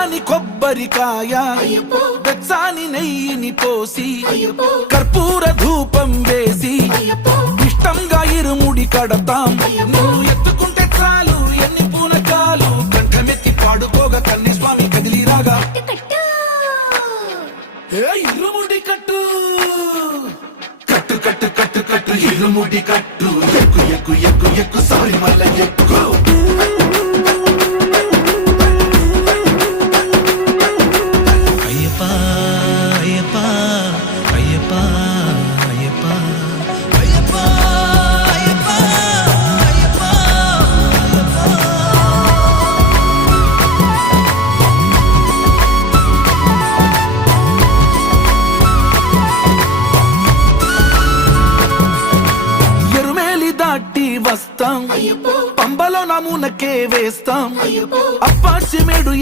పచ్చాని కొబ్బరికాయ వెచ్చాని నెయ్యిని పోసి కర్పూర ధూపం వేసి ఇష్టంగా ఇరుముడి కడతాం. నువ్వు ఎత్తుకుంటే చాలు ఎన్ని పూనకాలు కంఠమెత్తి పాడుకోగా కన్యస్వామి కదిలిరాగా ఇరుముడి కట్టు కట్టు కట్టు కట్టు కట్టు ఇరుముడి కట్టు ఎక్కు ఎక్కు ఎక్కు ఎక్కు సారి మల్ల ఎక్కు. వస్తాం పంబలో నమూనకే వేస్తాం అప్పాచి మేడు